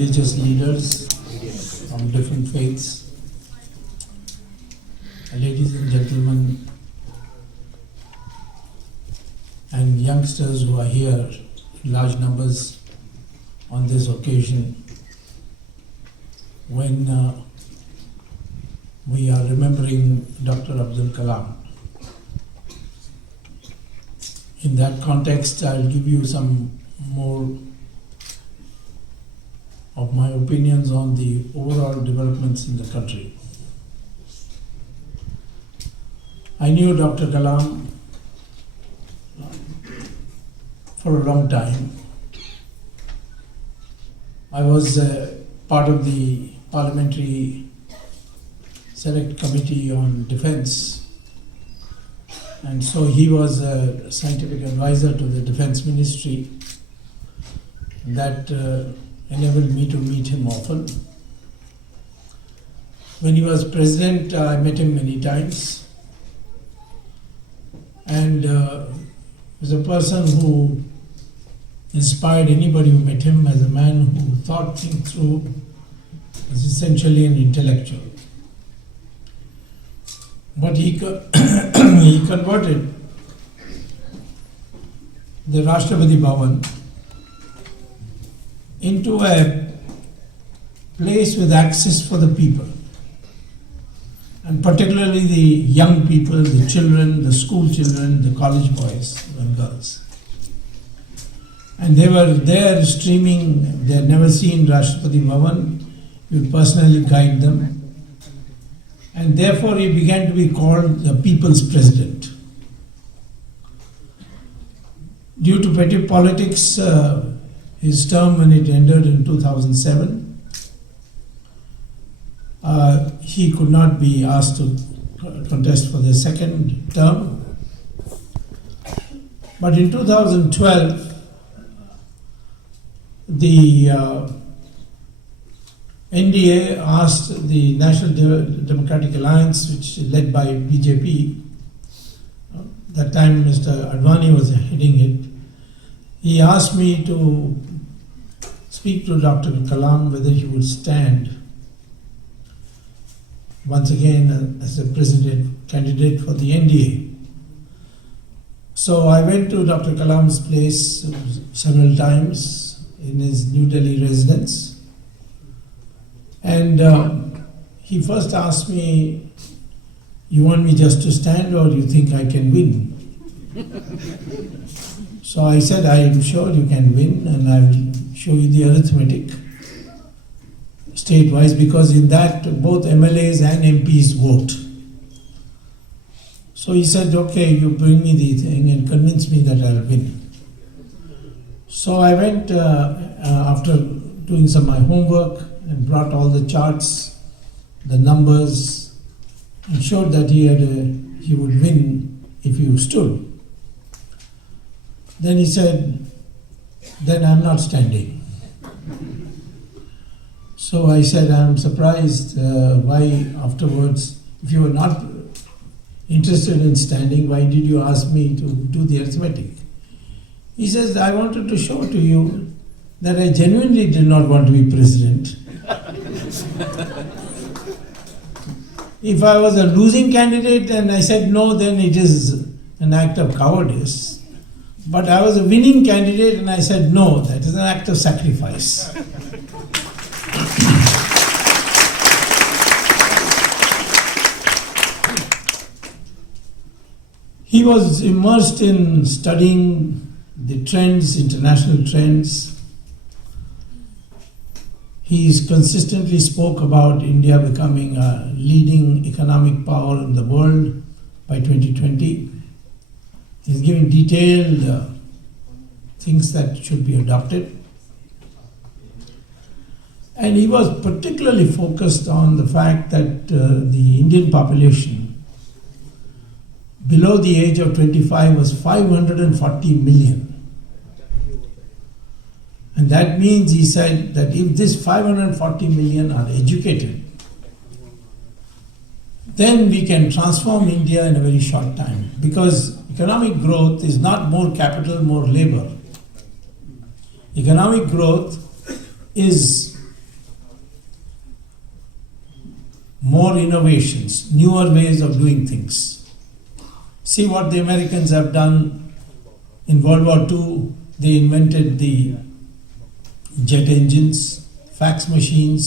religious leaders from different faiths, ladies and gentlemen, and youngsters who are here in large numbers on this occasion when we are remembering Dr. Kalam. In that context, I'll give you some more of my opinions on the overall developments in the country. I knew Dr. Kalam for a long time. I was part of the Parliamentary Select Committee on Defence, and so he was a scientific advisor to the Defence Ministry. That enabled me to meet him often. When he was president, I met him many times, and he was a person who inspired anybody who met him as a man who thought things through, as essentially an intellectual. But he converted the Rashtrapati Bhavan into a place with access for the people, and particularly the young people, the children, the school children, the college boys and girls. And they were there streaming. They had never seen Rashtrapati Bhavan. He would personally guide them. And therefore he began to be called the People's President. Due to petty politics, his term, when it ended in 2007, he could not be asked to contest for the second term. But in 2012, the NDA asked the National Democratic Alliance, which is led by BJP, that time Mr. Advani was heading it. He asked me to speak to Dr. Kalam whether he would stand once again as a president candidate for the NDA. So I went to Dr. Kalam's place several times in his New Delhi residence, and he first asked me, "You want me just to stand, or do you think I can win?" So I said, "I am sure you can win, and I will show you the arithmetic state-wise, because in that both MLAs and MPs vote." So he said, "Okay, you bring me the thing and convince me that I'll win." So I went after doing some of my homework and brought all the charts, the numbers, and showed that he would win if he stood. Then he said, "Then I'm not standing." So I said, "I'm surprised why afterwards, if you were not interested in standing, why did you ask me to do the arithmetic?" He says, "I wanted to show to you that I genuinely did not want to be president. If I was a losing candidate and I said no, then it is an act of cowardice. But I was a winning candidate and I said no, that is an act of sacrifice." He was immersed in studying the trends, international trends. He consistently spoke about India becoming a leading economic power in the world by 2020. He's giving detailed things that should be adopted. And he was particularly focused on the fact that the Indian population below the age of 25 was 540 million. And that means, he said, that if this 540 million are educated, then we can transform India in a very short time. Because economic growth is not more capital, more labor. Economic growth is more innovations, newer ways of doing things. See what the Americans have done in World War II. They invented the jet engines, fax machines,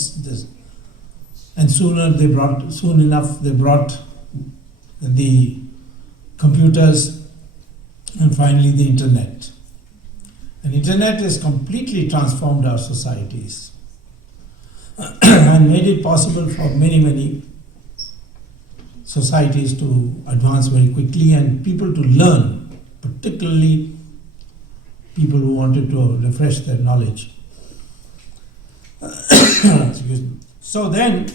and soon enough they brought the computers and finally the internet. And internet has completely transformed our societies and made it possible for many societies to advance very quickly and people to learn, particularly people who wanted to refresh their knowledge. Excuse me. So then,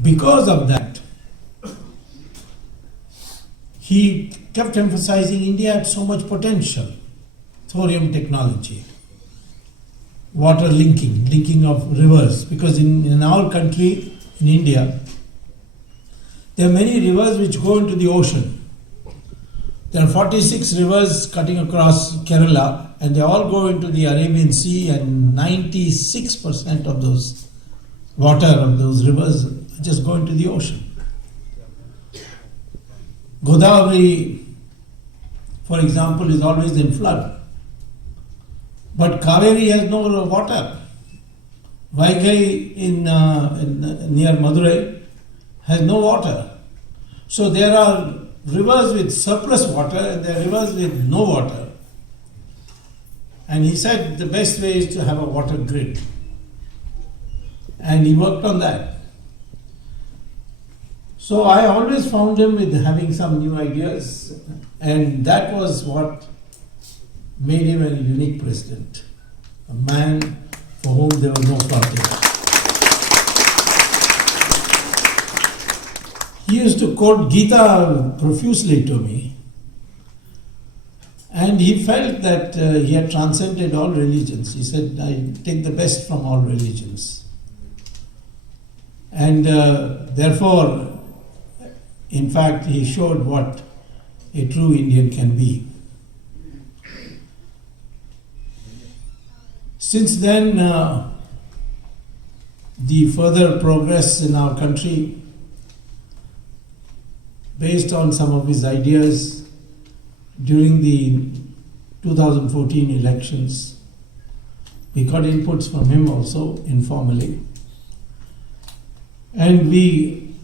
because of that, he kept emphasizing India had so much potential. Thorium technology, water linking of rivers, because in our country, in India, there are many rivers which go into the ocean. There are 46 rivers cutting across Kerala, and they all go into the Arabian Sea, and 96% of those water of those rivers just go into the ocean. Godavari, for example, is always in flood. But Kaveri has no water. Vaigai near Madurai has no water. So there are rivers with surplus water and there are rivers with no water. And he said the best way is to have a water grid. And he worked on that. So I always found him with having some new ideas, and that was what made him a unique president, a man for whom there were no frontiers. He used to quote Gita profusely to me, and he felt that he had transcended all religions. He said, I take the best from all religions. And therefore, in fact, he showed what a true Indian can be. Since then, the further progress in our country, based on some of his ideas during the 2014 elections, we got inputs from him also informally. And we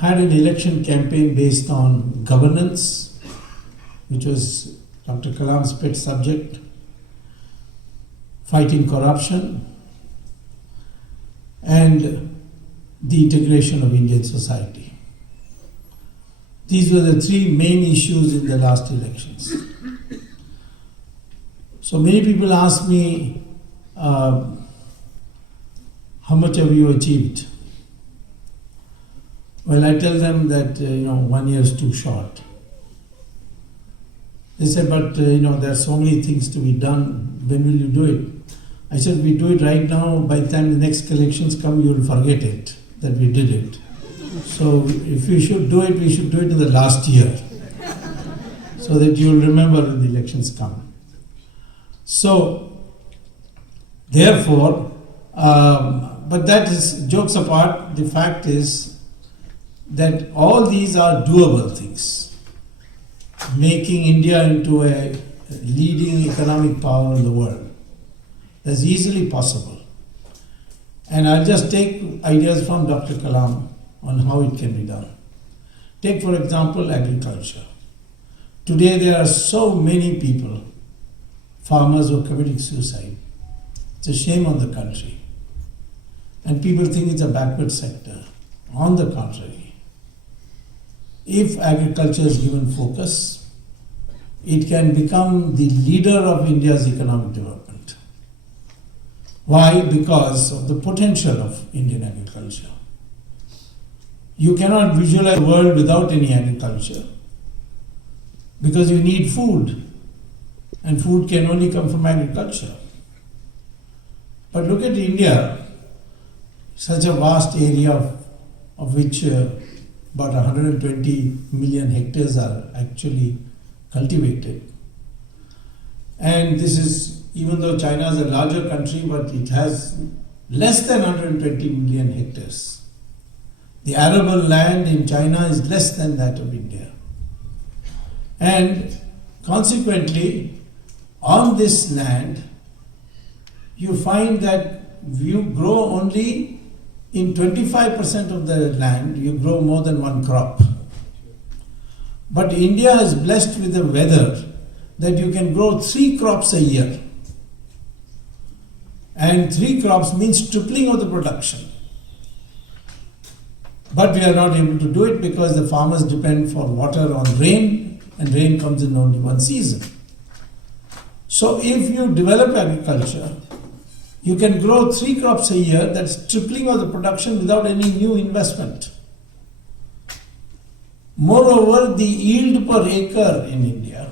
had an election campaign based on governance, which was Dr. Kalam's pet subject, fighting corruption, and the integration of Indian society. These were the three main issues in the last elections. So many people ask me, how much have you achieved? Well, I tell them that 1 year is too short. They said, but there are so many things to be done. When will you do it? I said, we do it right now. By the time the next elections come, you will forget it, that we did it. So if we should do it, we should do it in the last year, so that you will remember when the elections come. So, therefore, but that is jokes apart. The fact is that all these are doable things. Making India into a leading economic power in the world. That's easily possible. And I'll just take ideas from Dr. Kalam on how it can be done. Take, for example, agriculture. Today there are so many people, farmers who are committing suicide. It's a shame on the country. And people think it's a backward sector. On the contrary, if agriculture is given focus, it can become the leader of India's economic development. Why? Because of the potential of Indian agriculture. You cannot visualize the world without any agriculture, because you need food, and food can only come from agriculture. But look at India, such a vast area of which about 120 million hectares are actually cultivated. And this is, even though China is a larger country, but it has less than 120 million hectares. The arable land in China is less than that of India. And consequently, on this land, you find that you grow only in 25% of the land, you grow more than one crop. But India is blessed with the weather that you can grow 3 crops a year. And 3 crops means tripling of the production. But we are not able to do it because the farmers depend for water on rain, and rain comes in only one season. So if you develop agriculture, you can grow 3 crops a year, that's tripling of the production without any new investment. Moreover, the yield per acre in India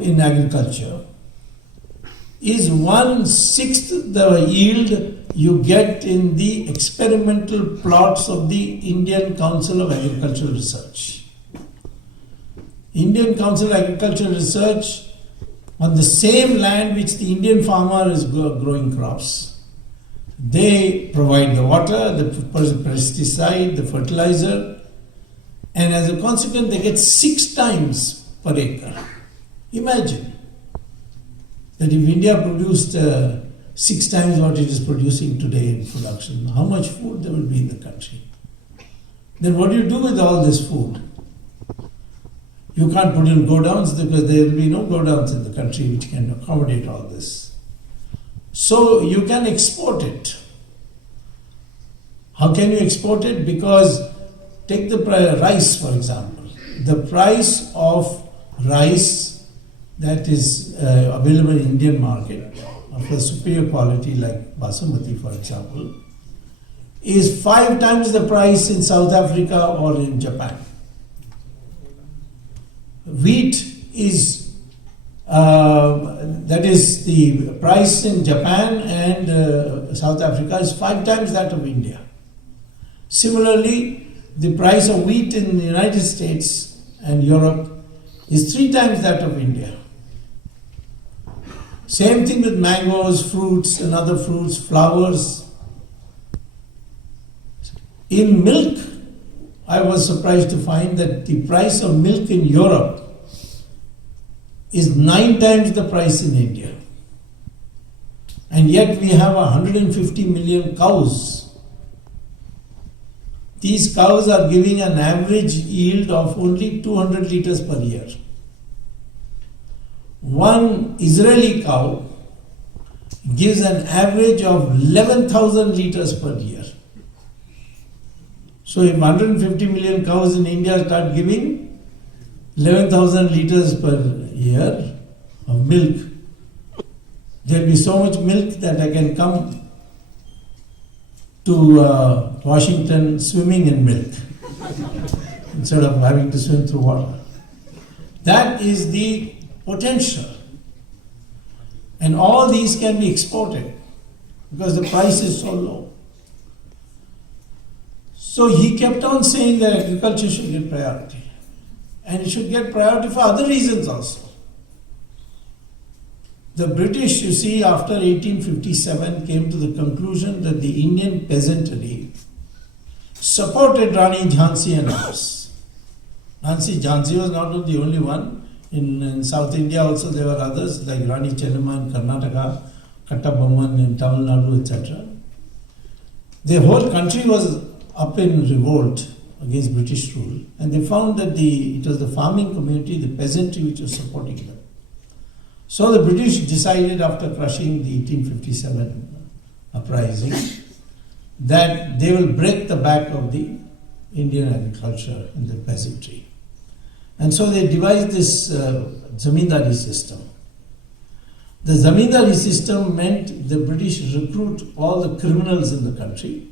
in agriculture is 1/6 the yield you get in the experimental plots of the Indian Council of Agricultural Research. Indian Council of Agricultural Research, on the same land which the Indian farmer is growing crops, they provide the water, the pesticide, the fertilizer, and as a consequence they get 6 times per acre. Imagine that if India produced 6 times what it is producing today in production, how much food there will be in the country. Then what do you do with all this food? You can't put in godowns because there will be no godowns in the country which can accommodate all this. So you can export it. How can you export it? Because take the rice, for example. The price of rice that is available in Indian market of a superior quality like Basmati, for example, is 5 times the price in South Africa or in Japan. Wheat is, that is the price in Japan and South Africa is 5 times that of India. Similarly, the price of wheat in the United States and Europe is 3 times that of India. Same thing with mangoes, fruits and other fruits, flowers. In milk, I was surprised to find that the price of milk in Europe is 9 times the price in India. And yet we have 150 million cows. These cows are giving an average yield of only 200 liters per year. One Israeli cow gives an average of 11,000 liters per year. So if 150 million cows in India start giving 11,000 liters per year of milk, there will be so much milk that I can come to Washington swimming in milk instead of having to swim through water. That is the potential. And all these can be exported because the price is so low. So he kept on saying that agriculture should get priority. And it should get priority for other reasons also. The British, you see, after 1857 came to the conclusion that the Indian peasantry supported Rani Jhansi and others. Jhansi was not the only one. In South India also there were others like Rani Chennamma in Karnataka, Kattabomman in Tamil Nadu, etc. The whole country was up in revolt against British rule, and they found that it was the farming community, the peasantry, which was supporting them. So the British decided, after crushing the 1857 uprising, that they will break the back of the Indian agriculture and the peasantry. And so they devised this zamindari system. The zamindari system meant the British recruit all the criminals in the country,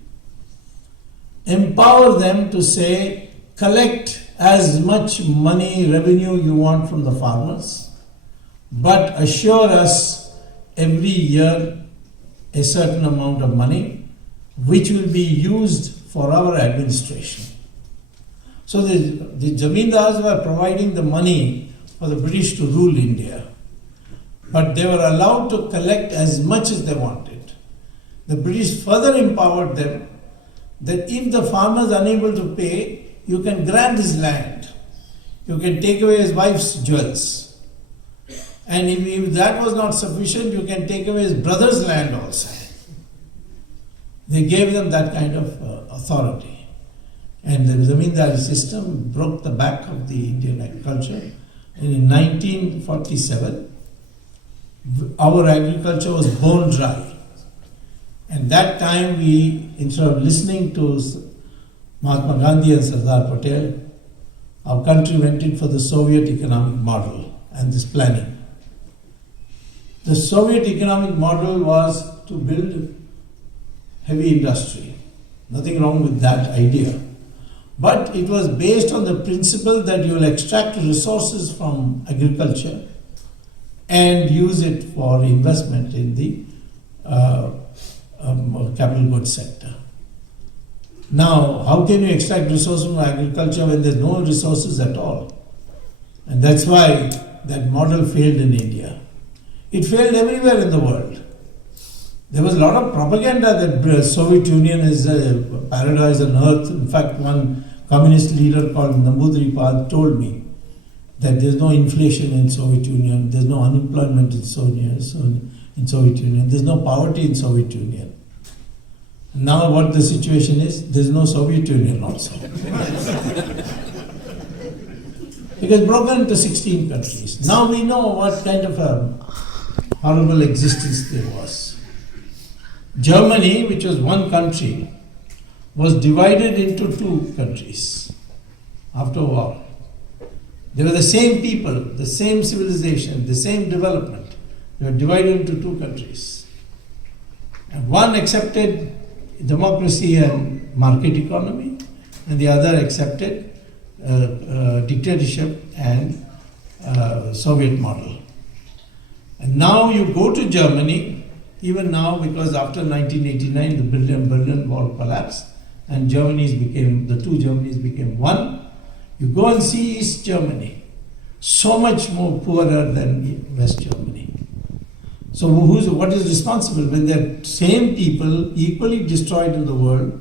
empower them to say, collect as much money, revenue you want from the farmers, but assure us every year a certain amount of money which will be used for our administration. So the zamindars were providing the money for the British to rule India, but they were allowed to collect as much as they wanted. The British further empowered them that if the farmer is unable to pay, you can grant his land. You can take away his wife's jewels. And if that was not sufficient, you can take away his brother's land also. They gave them that kind of authority. And the zamindari system broke the back of the Indian agriculture. And in 1947, our agriculture was bone dry. And that time we, instead of listening to Mahatma Gandhi and Sardar Patel, our country went in for the Soviet economic model and this planning. The Soviet economic model was to build heavy industry. Nothing wrong with that idea. But it was based on the principle that you will extract resources from agriculture and use it for investment in the capital goods sector. Now, how can you extract resources from agriculture when there's no resources at all? And that's why that model failed in India. It failed everywhere in the world. There was a lot of propaganda that the Soviet Union is a paradise on earth. In fact, one communist leader called Nambudripad told me that there's no inflation in Soviet Union, there's no unemployment in Soviet Union, there's no poverty in Soviet Union. Now what the situation is, there's no Soviet Union also. It was broken into 16 countries. Now we know what kind of a horrible existence there was. Germany, which was one country, was divided into two countries after war. They were the same people, the same civilization, the same development. They were divided into two countries. And one accepted democracy and market economy, and the other accepted dictatorship and Soviet model. And now you go to Germany, even now, because after 1989 the Berlin Wall collapsed and the two Germanys became one. You go and see East Germany, so much more poorer than West Germany. So what is responsible when the same people equally destroyed in the world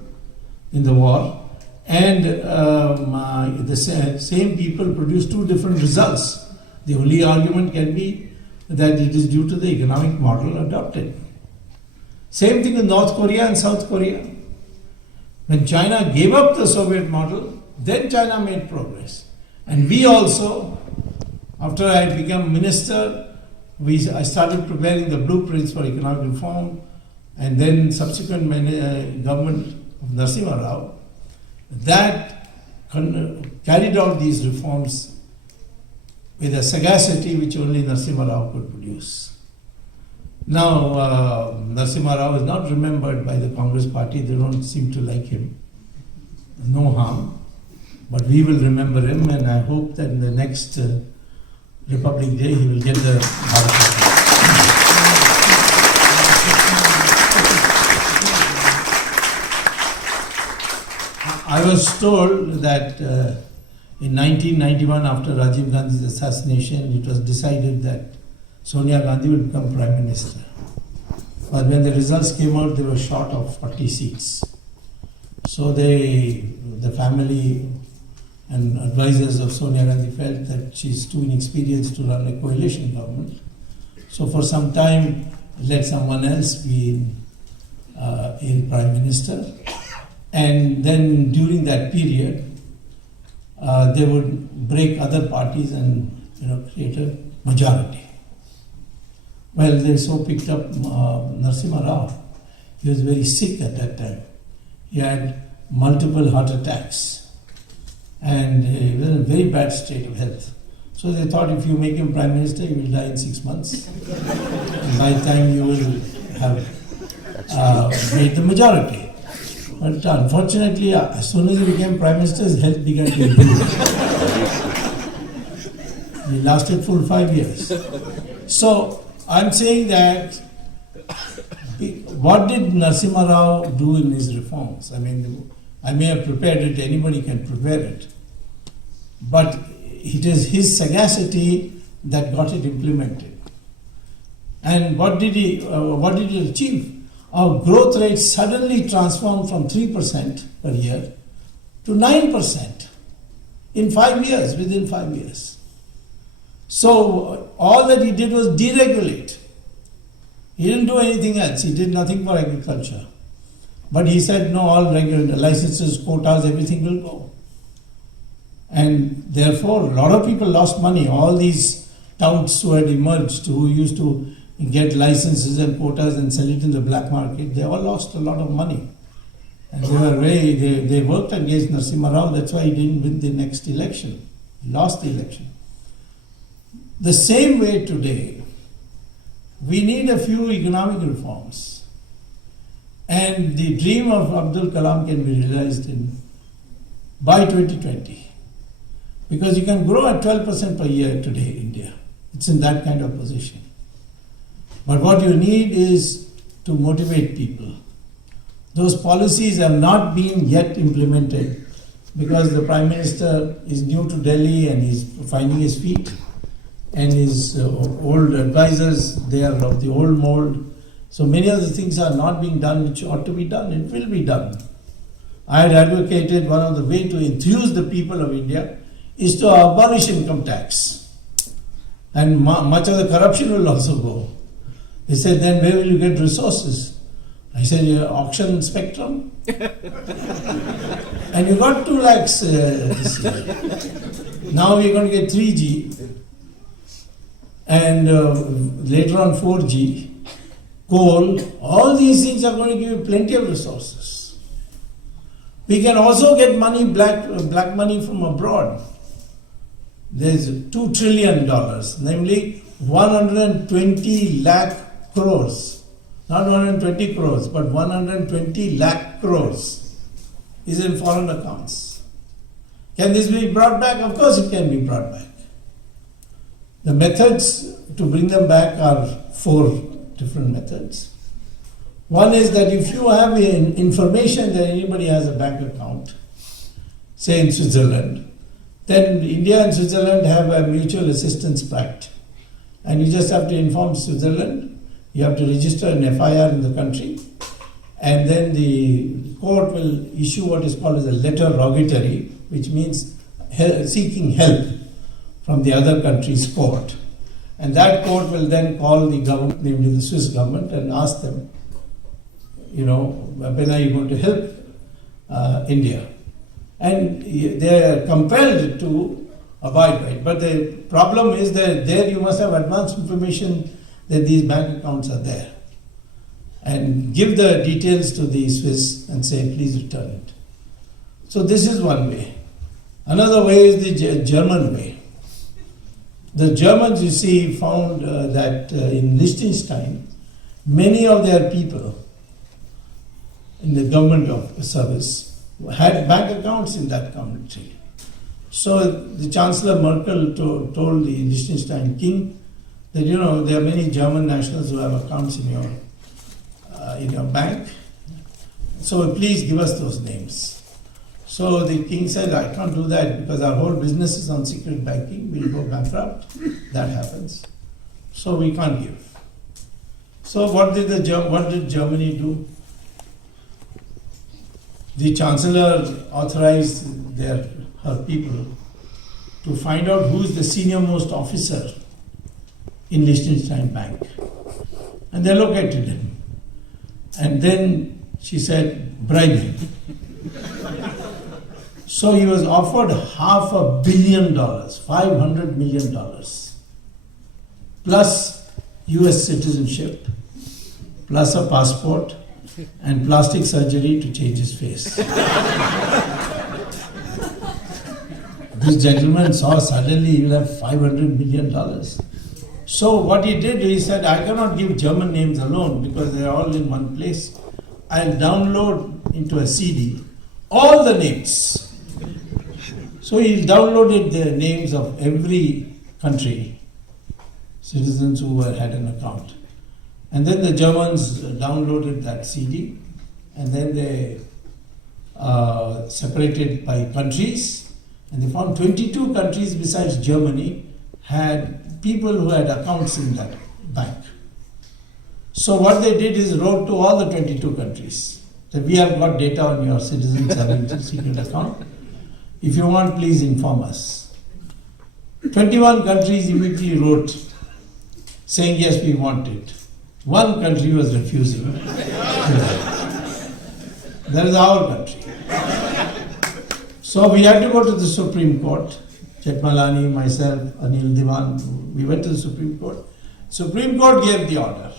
in the war, and the same people produce two different results? The only argument can be that it is due to the economic model adopted. Same thing with North Korea and South Korea. When China gave up the Soviet model, then China made progress. And we also, after I had become minister, I started preparing the blueprints for economic reform, and then subsequent government of Narasimha Rao that carried out these reforms with a sagacity which only Narasimha Rao could produce. Now, Narasimha Rao is not remembered by the Congress party. They don't seem to like him. No harm. But we will remember him, and I hope that in the next Republic Day he will get the Bharat. I was told that in 1991, after Rajiv Gandhi's assassination, it was decided that Sonia Gandhi will become Prime Minister. But when the results came out, they were short of 40 seats. So the family and advisors of Sonia Gandhi felt that she's too inexperienced to run a coalition government. So for some time, let someone else be in Prime Minister. And then during that period, they would break other parties and create a majority. Well, they so picked up Narasimha Rao. He was very sick at that time. He had multiple heart attacks and he was in a very bad state of health. So they thought if you make him Prime Minister, he will die in 6 months. And by the time you will have made the majority. But unfortunately, as soon as he became Prime Minister, his health began to improve. He lasted full 5 years. So I'm saying that what did Narasimha Rao do in his reforms? I mean, I may have prepared it, anybody can prepare it. But it is his sagacity that got it implemented. And what did he achieve? our growth rate suddenly transformed from 3% per year to 9% in 5 years, within 5 years. So all that he did was deregulate. He didn't do anything else. He did nothing for agriculture. But he said, no, all regular licenses, quotas, everything will go. And therefore, a lot of people lost money. All these touts who had emerged, who used to get licenses and quotas and sell it in the black market, they all lost a lot of money. And they worked against Narasimha Rao. That's why he didn't win the next election. He lost the election. The same way today, we need a few economic reforms. And the dream of Abdul Kalam can be realized by 2020. Because you can grow at 12% per year today in India. It's in that kind of position. But what you need is to motivate people. Those policies have not been yet implemented because the Prime Minister is new to Delhi and he's finding his feet, and his old advisors, they are of the old mold. So many of the things are not being done which ought to be done. It will be done. I had advocated one of the ways to enthuse the people of India is to abolish income tax. And much of the corruption will also go. They said, then where will you get resources? I said, auction spectrum. And you got 2 lakhs this year. Now we're going to get 3G. And later on 4G. Coal. All these things are going to give you plenty of resources. We can also get money, black money from abroad. There's $2 trillion, namely 120 lakh crores. Not 120 crores, but 120 lakh crores is in foreign accounts. Can this be brought back? Of course it can be brought back. The methods to bring them back are 4 different methods. One is that if you have information that anybody has a bank account, say in Switzerland, then India and Switzerland have a mutual assistance pact. And you just have to inform Switzerland. You have to register an FIR in the country, and then the court will issue what is called as a letter rogatory, which means seeking help from the other country's court. And that court will then call the government, namely the Swiss government, and ask them, when are you going to help India? And they are compelled to abide by it. But the problem is that there you must have advance information that these bank accounts are there, and give the details to the Swiss and say, please return it. So this is one way. Another way is the German way. The Germans, you see, found that in Liechtenstein, many of their people in the government of service had bank accounts in that country. So the Chancellor Merkel told the Liechtenstein king that, there are many German nationals who have accounts in your bank. So please give us those names. So the king said, I can't do that because our whole business is on secret banking. We'll go bankrupt. That happens. So we can't give. So what did Germany do? The Chancellor authorized her people to find out who is the senior most officer in Liechtenstein Bank. And they located him. And then she said, bribe him. So he was offered $500 million, $500 million, plus US citizenship, plus a passport, and plastic surgery to change his face. This gentleman saw suddenly he will have $500 million. So what he did, he said, I cannot give German names alone because they are all in one place. I'll download into a CD all the names. So he downloaded the names of every country, citizens who had an account. And then the Germans downloaded that CD, and then they separated by countries, and they found 22 countries besides Germany had people who had accounts in that bank. So what they did is wrote to all the 22 countries that we have got data on your citizens having a secret account. If you want, please inform us. 21 countries immediately wrote saying, yes, we want it. One country was refusing. That is our country. So we had to go to the Supreme Court. Jetmalani, myself, Anil Diwan, we went to the Supreme Court. Supreme Court gave the order.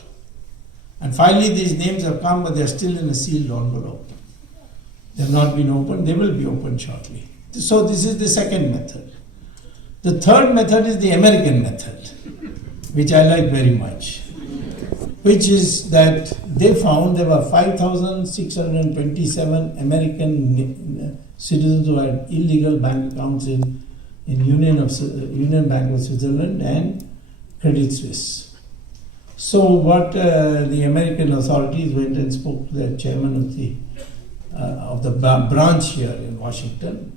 And finally these names have come, but they are still in a sealed envelope. They have not been opened. They will be opened shortly. So this is the second method. The third method is the American method, which I like very much, which is that they found there were 5,627 American citizens who had illegal bank accounts in Union Bank of Switzerland and Credit Suisse. So what the American authorities went and spoke to the chairman of the branch here in Washington,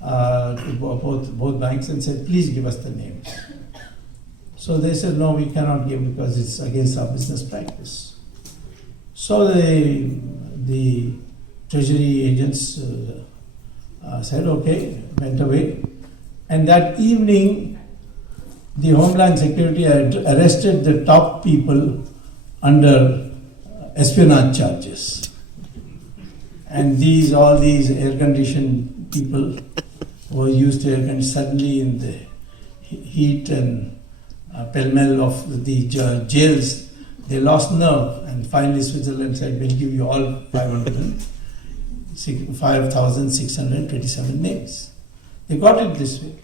to both banks, and said, please give us the names. So they said, no, we cannot give because it's against our business practice. So the treasury agents said, okay, went away. And that evening, the Homeland Security had arrested the top people under espionage charges. And all these air-conditioned people who were used to air-conditioning, suddenly in the heat and pell-mell of the jails, they lost nerve. And finally Switzerland said, we'll give you all 5,627 names. They got it this way.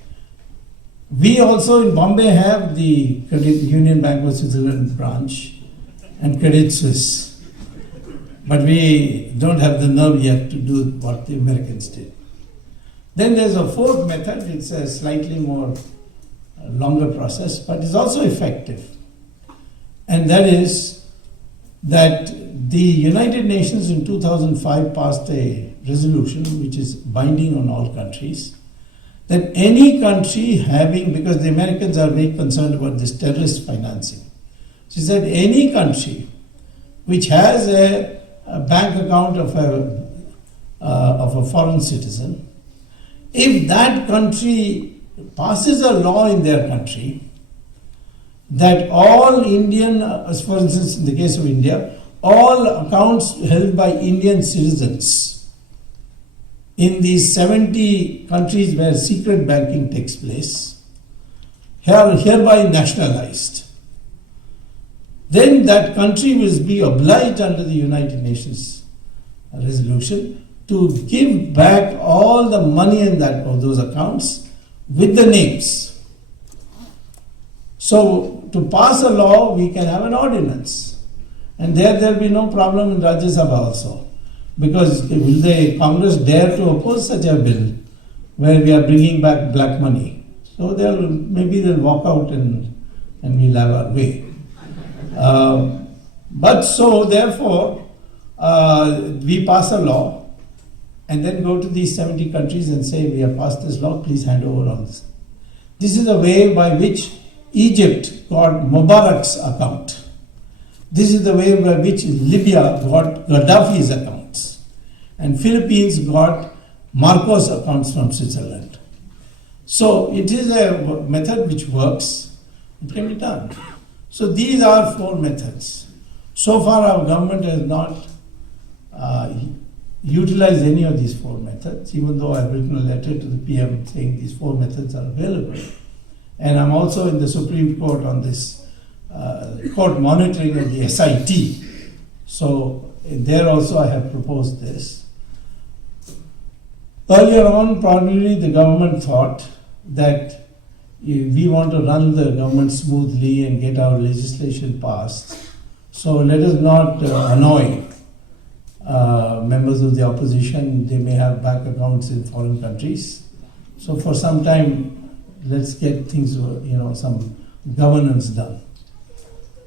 We also in Bombay have the Union Bank of Switzerland branch and Credit Suisse. But we don't have the nerve yet to do what the Americans did. Then there's a fourth method. It's a slightly more longer process, but it's also effective. And that is that the United Nations in 2005 passed a resolution which is binding on all countries, that any country having, because the Americans are very concerned about this terrorist financing, she said any country which has a bank account of a foreign citizen, if that country passes a law in their country that all Indian, for instance in the case of India, all accounts held by Indian citizens in these 70 countries where secret banking takes place, hereby nationalized, then that country will be obliged under the United Nations resolution to give back all the money in of those accounts with the names. So to pass a law, we can have an ordinance. And there will be no problem in Rajya Sabha also. Because will the Congress dare to oppose such a bill where we are bringing back black money? So maybe they'll walk out and we'll have our way. But so therefore, we pass a law and then go to these 70 countries and say, we have passed this law, please hand over all this. This is a way by which Egypt got Mubarak's account. This is the way by which Libya got Gaddafi's accounts. And Philippines got Marcos accounts from Switzerland. So it is a method which works. It can be done. So these are 4 methods. So far our government has not utilized any of these 4 methods, even though I've written a letter to the PM saying these 4 methods are available. And I'm also in the Supreme Court on this court monitoring of the SIT. So there also I have proposed this. Earlier on, probably the government thought that we want to run the government smoothly and get our legislation passed. So let us not annoy members of the opposition. They may have bank accounts in foreign countries. So for some time, let's get things, some governance done.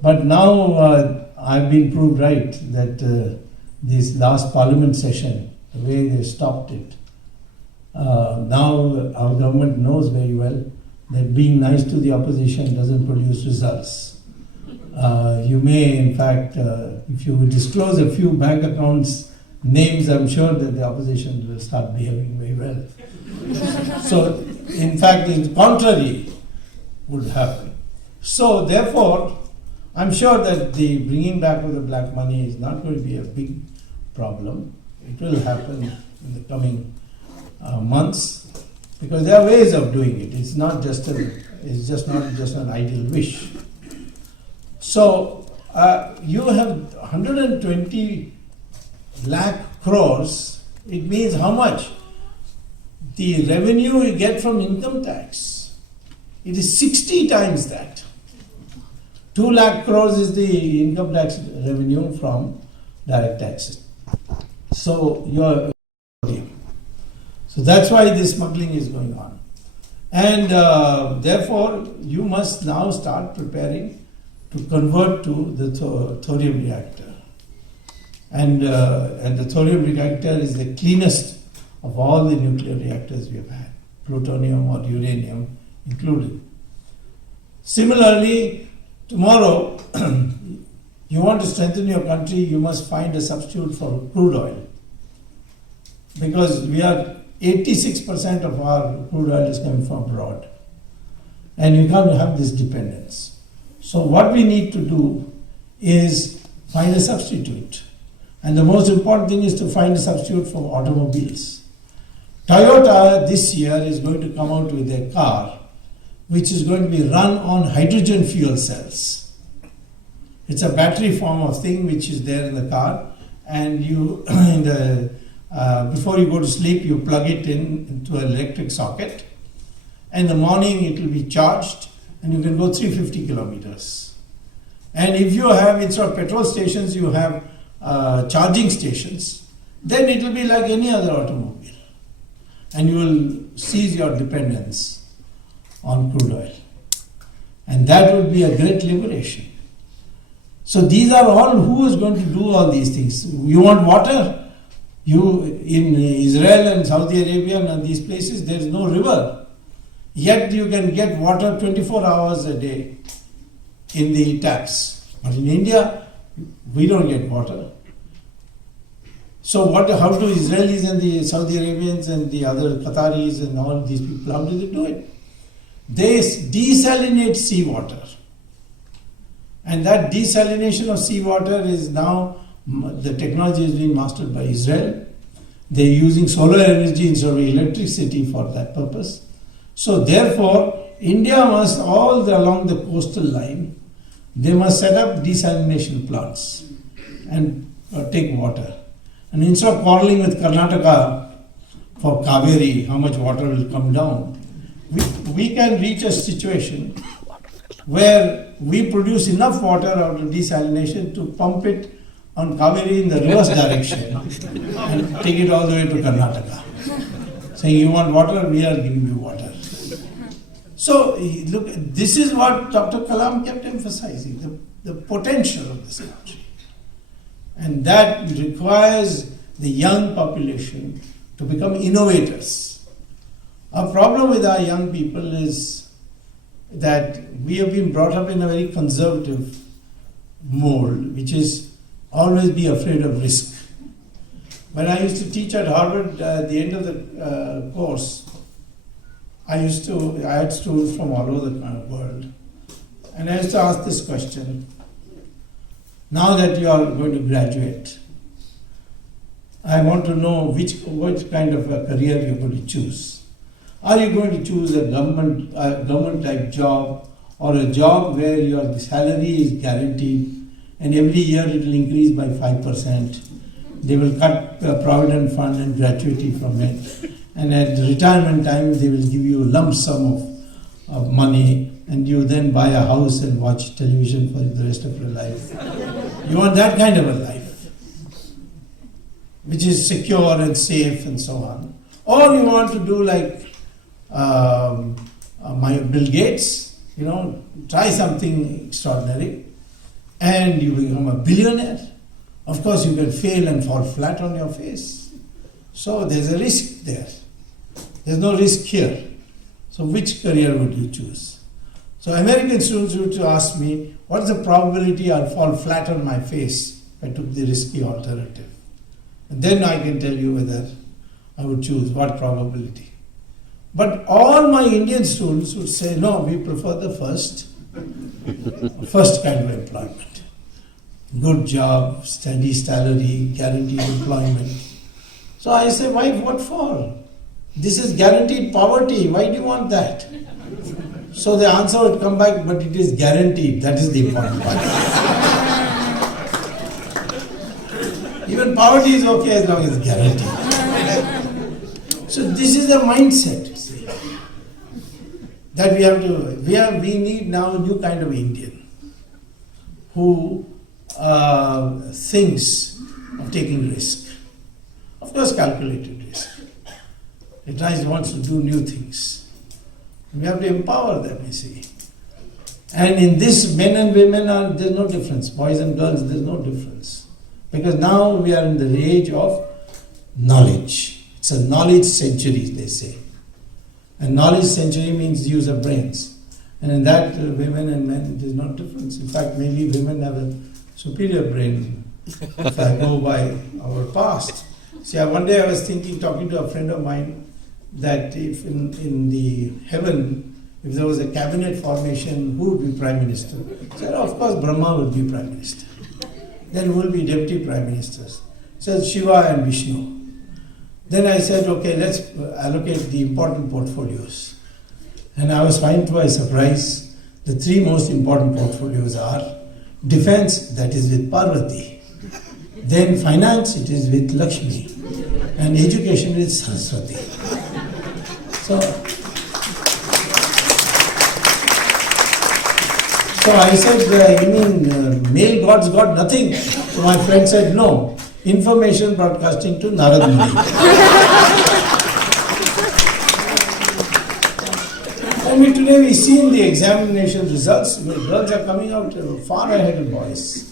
But now I've been proved right that this last parliament session, the way they stopped it, now our government knows very well that being nice to the opposition doesn't produce results. You may, in fact, if you disclose a few bank accounts names, I'm sure that the opposition will start behaving very well. So, in fact, the contrary would happen. So, therefore, I'm sure that the bringing back of the black money is not going to be a big problem. It will happen in the coming months, because there are ways of doing it. It's not just not just an ideal wish. So you have 120 lakh crores. It means how much? The revenue you get from income tax. It is 60 times that. 2 lakh crores is the income tax revenue from direct taxes. So that's why this smuggling is going on. And therefore, you must now start preparing to convert to the thorium reactor. And the thorium reactor is the cleanest of all the nuclear reactors we have had, plutonium or uranium included. Similarly, tomorrow, you want to strengthen your country, you must find a substitute for crude oil. Because 86% of our crude oil is coming from abroad. And you can't have this dependence. So what we need to do is find a substitute. And the most important thing is to find a substitute for automobiles. Toyota this year is going to come out with a car which is going to be run on hydrogen fuel cells. It's a battery form of thing which is there in the car, and you before you go to sleep, you plug it into an electric socket. In the morning, it will be charged, and you can go 350 kilometers. And if you have, instead of petrol stations, you have charging stations, then it will be like any other automobile. And you will cease your dependence on crude oil. And that would be a great liberation. So these are all, who is going to do all these things? You want water? In Israel and Saudi Arabia and these places, there is no river. Yet you can get water 24 hours a day in the taps. But in India, we don't get water. So how do Israelis and the Saudi Arabians and the other Qataris and all these people, how do they do it? They desalinate seawater. And that desalination of seawater is now, the technology is being mastered by Israel. They're using solar energy instead of electricity for that purpose. So therefore, India must, all along the coastal line, they must set up desalination plants and take water. And instead of quarreling with Karnataka for Kaveri, how much water will come down, we can reach a situation where we produce enough water out of desalination to pump it on Kaveri in the reverse direction and take it all the way to Karnataka. Saying, you want water, we are giving you water. So, look, this is what Dr. Kalam kept emphasizing, the potential of this country. And that requires the young population to become innovators. Our problem with our young people is that we have been brought up in a very conservative mold, which is always be afraid of risk. When I used to teach at Harvard, at the end of the course, I had students from all over the world, and I used to ask this question: now that you are going to graduate, I want to know which kind of a career you're going to choose. Are you going to choose a government type job, or a job where your salary is guaranteed and every year it will increase by 5%? They will cut provident fund and gratuity from it, and at retirement time they will give you a lump sum of money, and you then buy a house and watch television for the rest of your life. You want that kind of a life, which is secure and safe and so on. Or you want to do like Bill Gates, try something extraordinary, and you become a billionaire. Of course, you can fail and fall flat on your face. So there's a risk there. There's no risk here. So which career would you choose? So American students used to ask me, what is the probability I'll fall flat on my face if I took the risky alternative? And then I can tell you whether I would choose what probability. But all my Indian students would say, no, we prefer the first kind of employment. Good job, steady salary, guaranteed employment. So I say, why, what for? This is guaranteed poverty, why do you want that? So the answer would come back, but it is guaranteed, that is the important part. Even poverty is okay as long as it's guaranteed. So this is the mindset, you see, that we need now a new kind of Indian who thinks of taking risk. Of course, calculated risk. It wants to do new things. We have to empower them, you see. And in this, men and women there's no difference. Boys and girls, there's no difference. Because now we are in the age of knowledge. It's a knowledge century, they say. And knowledge century means use of brains. And in that, women and men, there's no difference. In fact, maybe women have a superior brain if I go by our past. See, one day I was talking to a friend of mine, that if in the heaven, if there was a cabinet formation, who would be Prime Minister? I said, of course, Brahma would be Prime Minister. Then who will be Deputy Prime Ministers? He said, Shiva and Vishnu. Then I said, okay, let's allocate the important portfolios. And I was finding to my surprise, the three most important portfolios are defense, that is with Parvati. Then finance, it is with Lakshmi. And education with Saraswati. So I said, you mean male gods got nothing? So my friend said, no, information broadcasting to Narad Muni. And today we see in the examination results, girls are coming out far ahead of boys.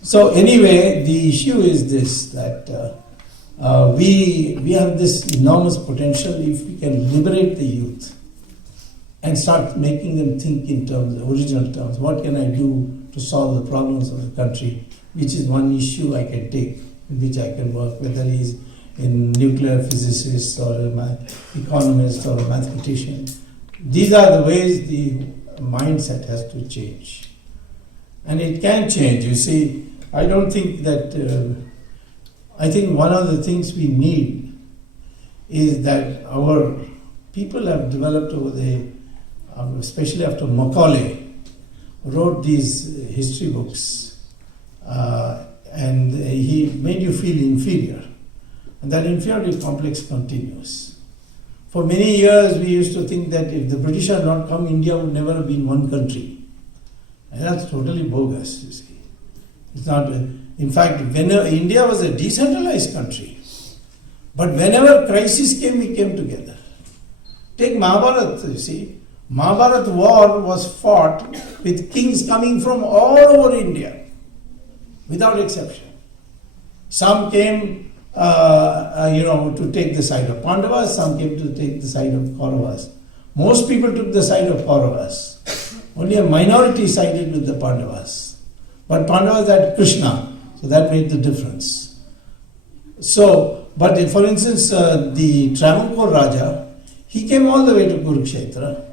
So anyway, the issue is this, that we have this enormous potential if we can liberate the youth and start making them think in terms, original terms. What can I do to solve the problems of the country? Which is one issue I can take, in which I can work, whether he's a nuclear physicist or an economist or a mathematician. These are the ways the mindset has to change. And it can change. You see, I don't think that, I think one of the things we need is that our people have developed over the, especially after Macaulay wrote these history books, and he made you feel inferior. And that inferiority complex continues. For many years we used to think that if the British had not come, India would never have been one country. And that's totally bogus, you see. It's not, in fact, India was a decentralized country. But whenever crisis came, we came together. Take Mahabharata, you see. Mahabharata war was fought with kings coming from all over India, without exception. Some came to take the side of Pandavas, some came to take the side of Kauravas. Most people took the side of Kauravas. Only a minority sided with the Pandavas. But Pandavas had Krishna, so that made the difference. So, but for instance, the Travancore Raja, he came all the way to Kurukshetra.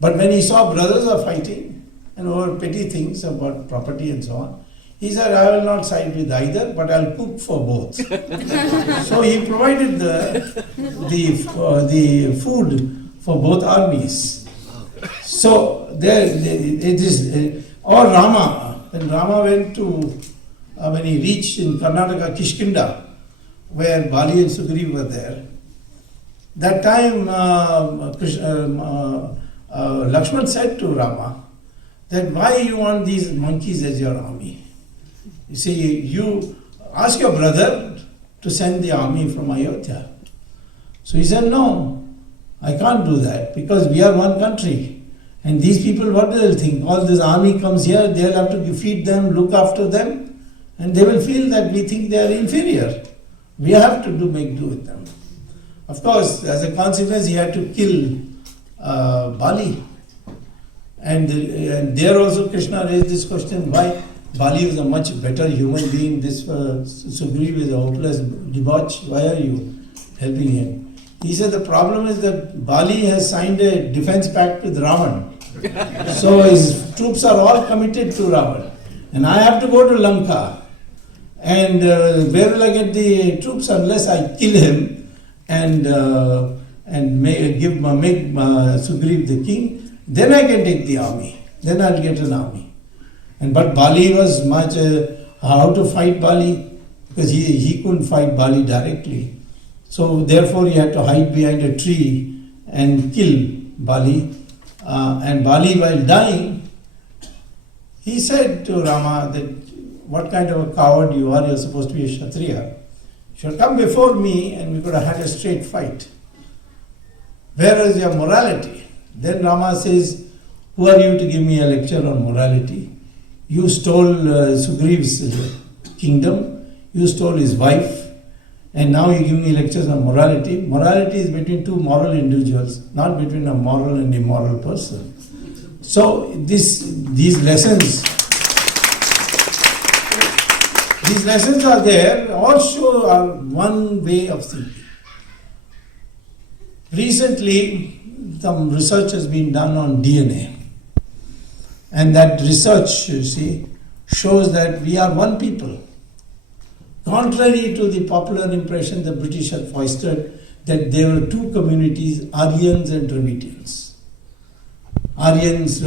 But when he saw brothers are fighting and over petty things about property and so on, he said, I will not side with either, but I'll cook for both. So he provided the food for both armies. So there it is. Or Rama, when Rama went to, when he reached in Karnataka, Kishkinda, where Bali and Sugriva were there, that time Lakshman said to Rama that why you want these monkeys as your army? You see, you ask your brother to send the army from Ayodhya. So he said, no, I can't do that because we are one country. And these people, what do they think? All this army comes here, they'll have to feed them, look after them, and they will feel that we think they are inferior. We have to make do with them. Of course, as a consequence, he had to kill Bali. And there also Krishna raised this question, why Bali was a much better human being, this Sugriv is a hopeless debauch, why are you helping him? He said the problem is that Bali has signed a defense pact with Ravan. So his troops are all committed to Ravan. And I have to go to Lanka. And where will I get the troops unless I kill him and make Sugriv the king? Then I can take the army. Then I'll get an army. But Bali was much how to fight Bali, because he couldn't fight Bali directly. So therefore he had to hide behind a tree and kill Bali. And Bali, while dying, he said to Rama that what kind of a coward you are, you're supposed to be a Kshatriya. You should come before me and we could have had a straight fight. Where is your morality? Then Rama says, who are you to give me a lecture on morality? You stole Sugriv's kingdom, you stole his wife, and now you give me lectures on morality. Morality is between two moral individuals, not between a moral and immoral person. So these lessons are there, all show our one way of thinking. Recently, some research has been done on DNA. And that research, you see, shows that we are one people. Contrary to the popular impression the British had foisted that there were two communities, Aryans and Dravidians. Aryans,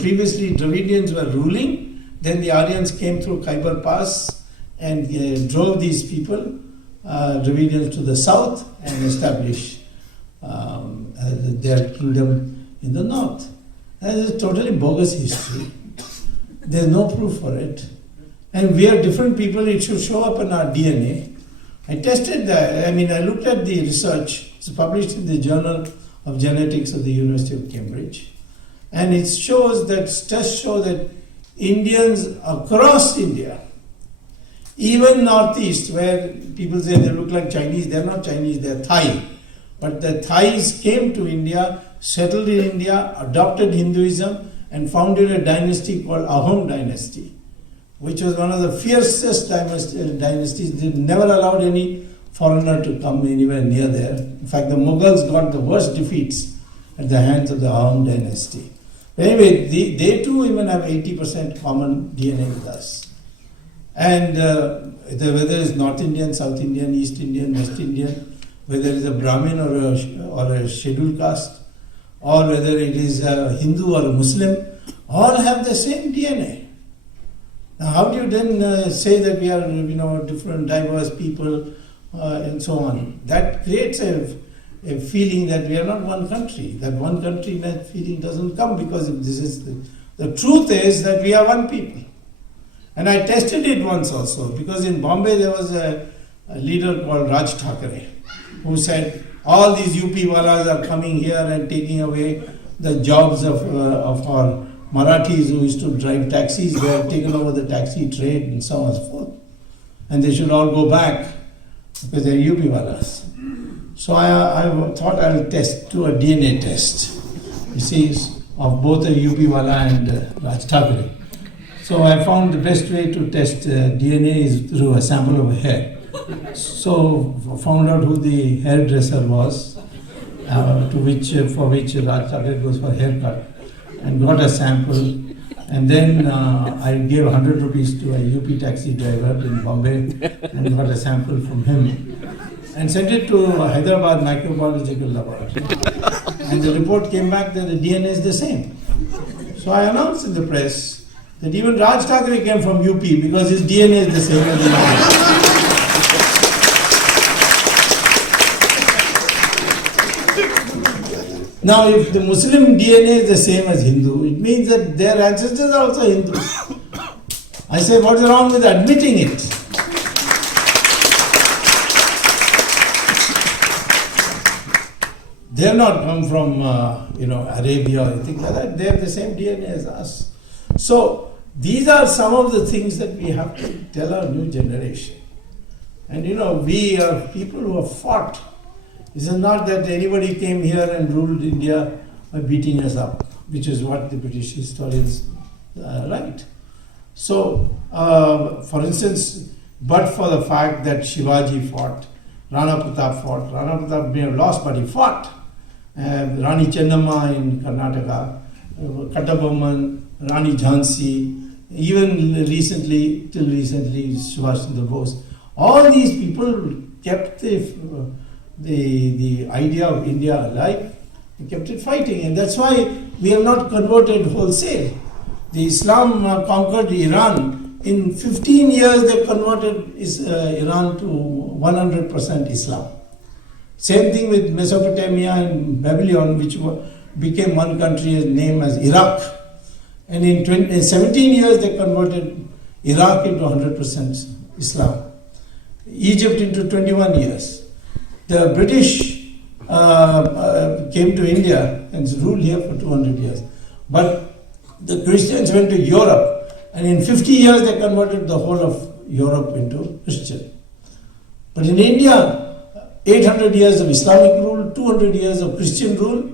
previously Dravidians were ruling, then the Aryans came through Khyber Pass and drove these people, Dravidians, to the south and established their kingdom in the north. That is a totally bogus history. There is no proof for it. And we are different people, it should show up in our DNA. I tested that, I looked at the research. It's published in the Journal of Genetics of the University of Cambridge. And it shows that, tests show that Indians across India, even northeast, where people say they look like Chinese, they're not Chinese, they're Thai. But the Thais came to India, settled in India, adopted Hinduism, and founded a dynasty called Ahom dynasty, which was one of the fiercest dynasties. They never allowed any foreigner to come anywhere near there. In fact, the Mughals got the worst defeats at the hands of the Ahom dynasty. Anyway, they too even have 80% common DNA with us. And whether it's North Indian, South Indian, East Indian, West Indian, whether it's a Brahmin or a scheduled caste, or whether it is a Hindu or a Muslim, all have the same DNA. Now, how do you then say that we are, different, diverse people, and so on? That creates a feeling that we are not one country. That one country, that feeling doesn't come, because this is the truth is that we are one people. And I tested it once also, because in Bombay there was a leader called Raj Thackeray, who said all these UP walas are coming here and taking away the jobs of our Marathis who used to drive taxis. They have taken over the taxi trade and so on and so forth. And they should all go back because they are UP walas. So I thought I will do a DNA test, you see, of both a UP wala and Raj Thackeray. So I found the best way to test DNA is through a sample of hair. So found out who the hairdresser was, for which Raj Thackeray goes for haircut, and got a sample. And then I gave 100 rupees to a UP taxi driver in Bombay and got a sample from him and sent it to Hyderabad Microbiological Laboratory. And the report came back that the DNA is the same. So I announced in the press that even Raj Thackeray came from UP because his DNA is the same as the Now, if the Muslim DNA is the same as Hindu, it means that their ancestors are also Hindus. I say, what's wrong with admitting it? They have not come from, Arabia or anything like that. They have the same DNA as us. So, these are some of the things that we have to tell our new generation. And we are people who have fought. This is not that anybody came here and ruled India by beating us up. which is what the British historians write. So, for instance, but for the fact that Shivaji fought, Rana Pratap may have lost, but he fought. Rani Chennamma in Karnataka, Kattabomman, Rani Jhansi, even till recently, Subhash Chandra Bose. All these people kept the idea of India alive, and kept it fighting, and that's why we have not converted wholesale. The Islam conquered Iran. In 15 years, they converted Iran to 100% Islam. Same thing with Mesopotamia and Babylon, which became one country named as Iraq. And in 17 years, they converted Iraq into 100% Islam. Egypt into 21 years. The British came to India and ruled here for 200 years. But the Christians went to Europe, and in 50 years they converted the whole of Europe into Christian. But in India, 800 years of Islamic rule, 200 years of Christian rule,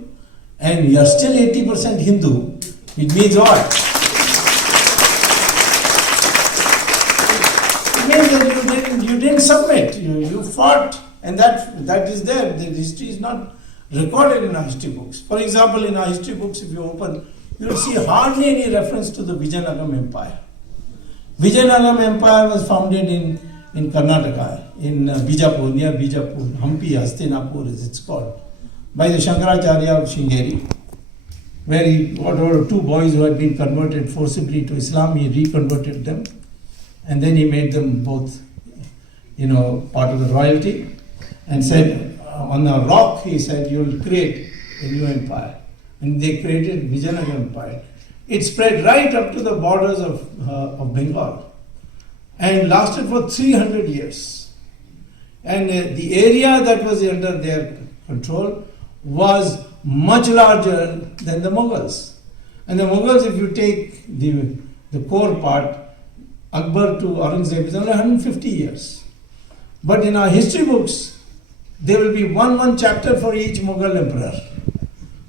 and you are still 80% Hindu. It means what? It means that you didn't submit, you fought, and that is there. The history is not recorded in our history books. For example, in our history books, if you open, you will see hardly any reference to the Vijayanagara Empire. Vijayanagara Empire was founded in Karnataka, in Bijapur, near Bijapur, Hampi, Hastinapur as it's called, by the Shankaracharya of Shringeri, where he got over two boys who had been converted forcibly to Islam. He reconverted them, and then he made them both, part of the royalty, and said, on a rock, he said, you will create a new empire. And they created Vijayanagara Empire. It spread right up to the borders of Bengal and lasted for 300 years. And the area that was under their control was much larger than the Mughals. And the Mughals, if you take the core part, Akbar to Aurangzeb, is only 150 years. But in our history books, there will be one chapter for each Mughal emperor.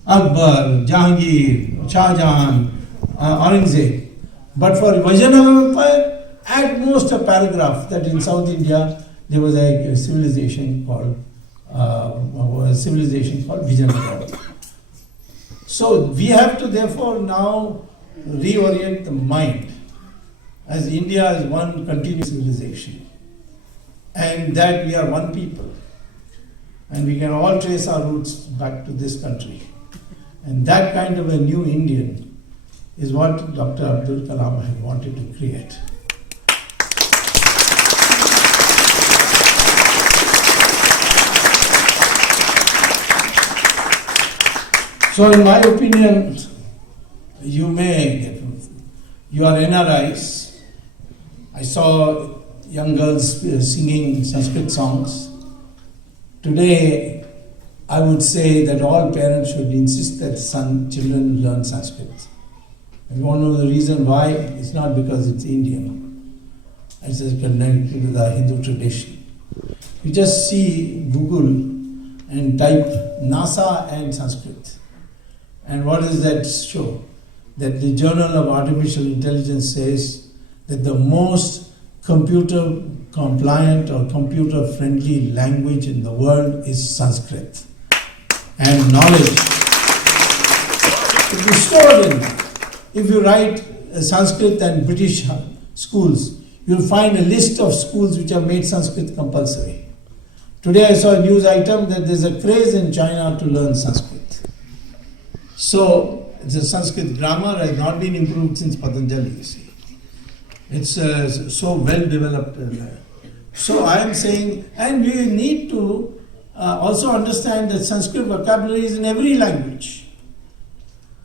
Akbar, Jahangir, Shah Jahan, Aurangzeb. But for Vijayanagara Empire, at most a paragraph that in South India there was a civilization called Vijayanagara. So we have to therefore now reorient the mind as India is one continuous civilization, and that we are one people, and we can all trace our roots back to this country. And that kind of a new Indian is what Dr. Abdul Kalam had wanted to create. So in my opinion, you are NRIs. I saw young girls singing Sanskrit songs. Today, I would say that all parents should insist that children learn Sanskrit. And you want to know the reason why? It's not because it's Indian. It's just connected with the Hindu tradition. You just see Google and type NASA and Sanskrit. And what does that show? That the Journal of Artificial Intelligence says that the most computer compliant or computer friendly language in the world is Sanskrit. And knowledge. It is stored in that. If you write Sanskrit and British schools, you'll find a list of schools which have made Sanskrit compulsory. Today I saw a news item that there's a craze in China to learn Sanskrit. So the Sanskrit grammar has not been improved since Patanjali, you see. It's so well developed. So I am saying, and we need to also understand that Sanskrit vocabulary is in every language.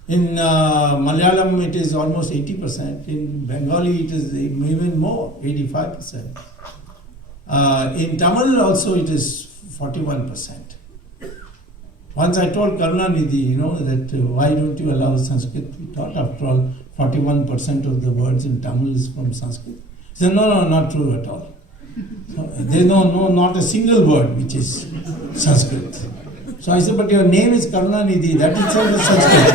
In Malayalam it is almost 80%, in Bengali it is even more, 85%. In Tamil also it is 41%. Once I told Karunanidhi, that why don't you allow Sanskrit? We thought after all 41% of the words in Tamil is from Sanskrit. He said, no, not true at all. So, there's not a single word which is Sanskrit. So I said, but your name is Karunanidhi, that itself is Sanskrit.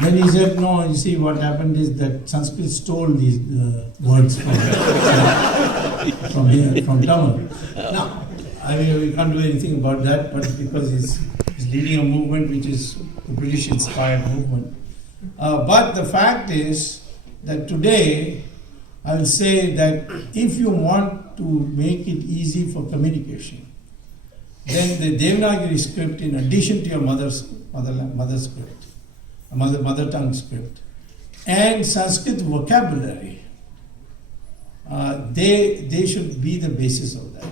Then he said, no, you see what happened is that Sanskrit stole these words from Tamil. Now, I mean, we can't do anything about that, but because he's leading a movement which is a British-inspired movement. But the fact is that today, I will say that if you want to make it easy for communication, then the Devanagari script, in addition to your mother script, mother tongue script, and Sanskrit vocabulary, they should be the basis of that.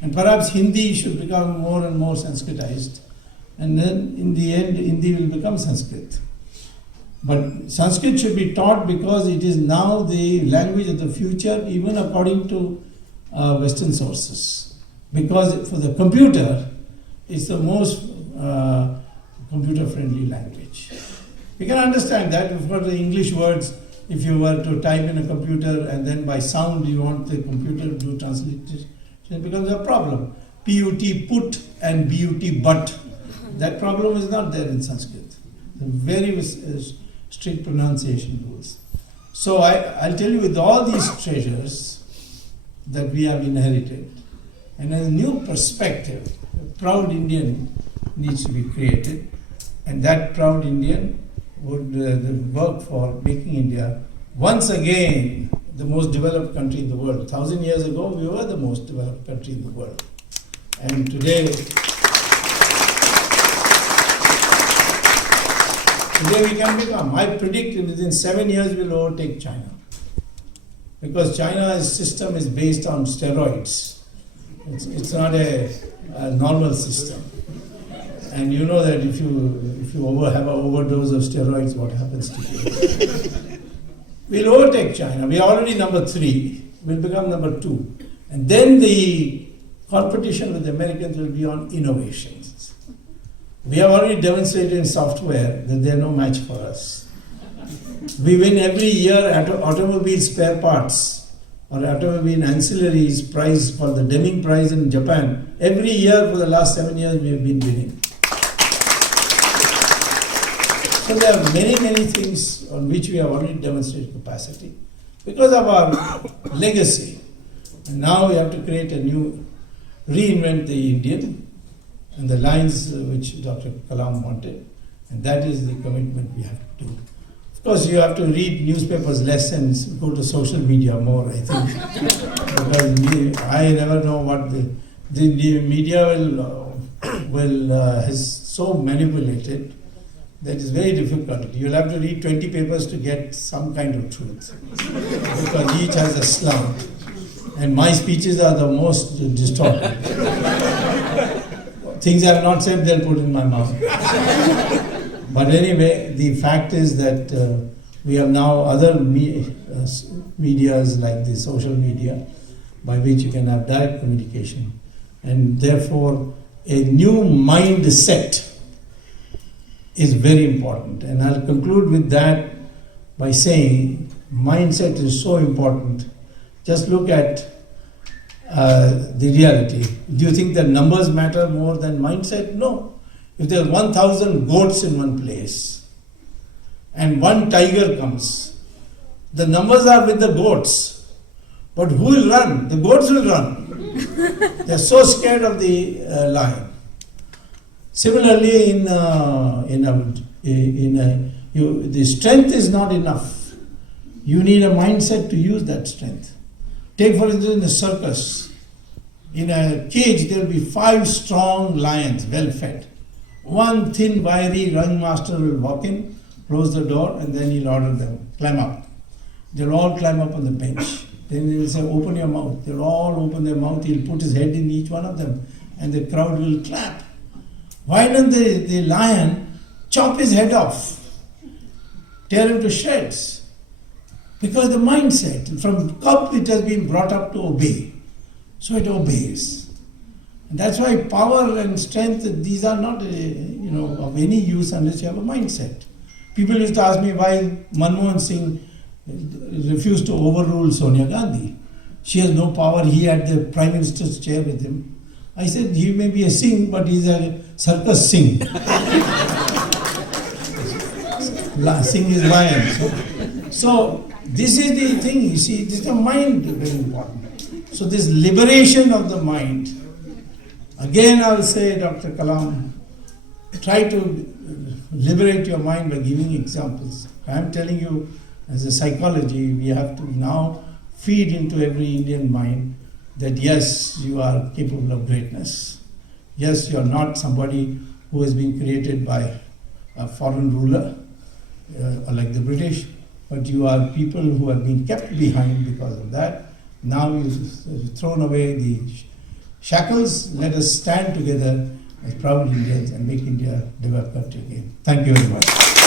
And perhaps Hindi should become more and more Sanskritized, and then in the end Hindi will become Sanskrit. But Sanskrit should be taught because it is now the language of the future, even according to Western sources. Because for the computer, it's the most computer-friendly language. You can understand that for the English words, if you were to type in a computer and then by sound you want the computer to do translation, it becomes a problem. PUT, put, and BUT, but. That problem is not there in Sanskrit. Very strict pronunciation rules. So I'll tell you, with all these treasures that we have inherited, and a new perspective, a proud Indian needs to be created, and that proud Indian would work for making India once again the most developed country in the world. 1,000 years ago, we were the most developed country in the world. And today we can become. I predict within 7 years we'll overtake China. Because China's system is based on steroids. It's not a normal system. And you know that if you have an overdose of steroids, what happens to you? We'll overtake China. We are already number 3. We'll become number 2. And then the competition with the Americans will be on innovations. We have already demonstrated in software that they are no match for us. We win every year at automobile spare parts or automobile ancillaries prize called the Deming Prize in Japan. Every year for the last 7 years we have been winning. So there are many, many things on which we have already demonstrated capacity because of our legacy. And now we have to create a new, reinvent the Indian and the lines which Dr. Kalam wanted. And that is the commitment we have to do. Of course, you have to read newspapers less and go to social media more, I think. Because I never know what the media has so manipulated that is very difficult. You'll have to read 20 papers to get some kind of truth. Because each has a slant. And my speeches are the most distorted. Things I have not said, they'll put in my mouth. But anyway, the fact is that we have now other medias like the social media by which you can have direct communication. And therefore, a new mindset is very important. And I'll conclude with that by saying mindset is so important. Just look at the reality. Do you think that numbers matter more than mindset? No. If there are 1,000 goats in one place and one tiger comes, the numbers are with the goats. But who will run? The goats will run. They are so scared of the lion. Similarly, the strength is not enough. You need a mindset to use that strength. Take for instance in a circus. In a cage there will be 5 strong lions, well fed. One thin, wiry rung master will walk in, close the door, and then he'll order them, climb up. They'll all climb up on the bench. Then he'll say, open your mouth. They'll all open their mouth. He'll put his head in each one of them, and the crowd will clap. Why don't the lion chop his head off, tear him to shreds? Because the mindset, from cub it has been brought up to obey. So it obeys. And that's why power and strength, these are not of any use unless you have a mindset. People used to ask me why Manmohan Singh refused to overrule Sonia Gandhi. She has no power, he had the Prime Minister's chair with him. I said, he may be a Singh, but he's a circus Singh. sing his lion. So this is the thing, you see, this is the mind very important. So this liberation of the mind, again I will say, Dr. Kalam, try to liberate your mind by giving examples. I am telling you, as a psychology, we have to now feed into every Indian mind that yes, you are capable of greatness. Yes, you are not somebody who has been created by a foreign ruler, like the British, but you are people who have been kept behind because of that. Now you've thrown away the shackles. Let us stand together as proud Indians and make India a developed country again. Thank you very much.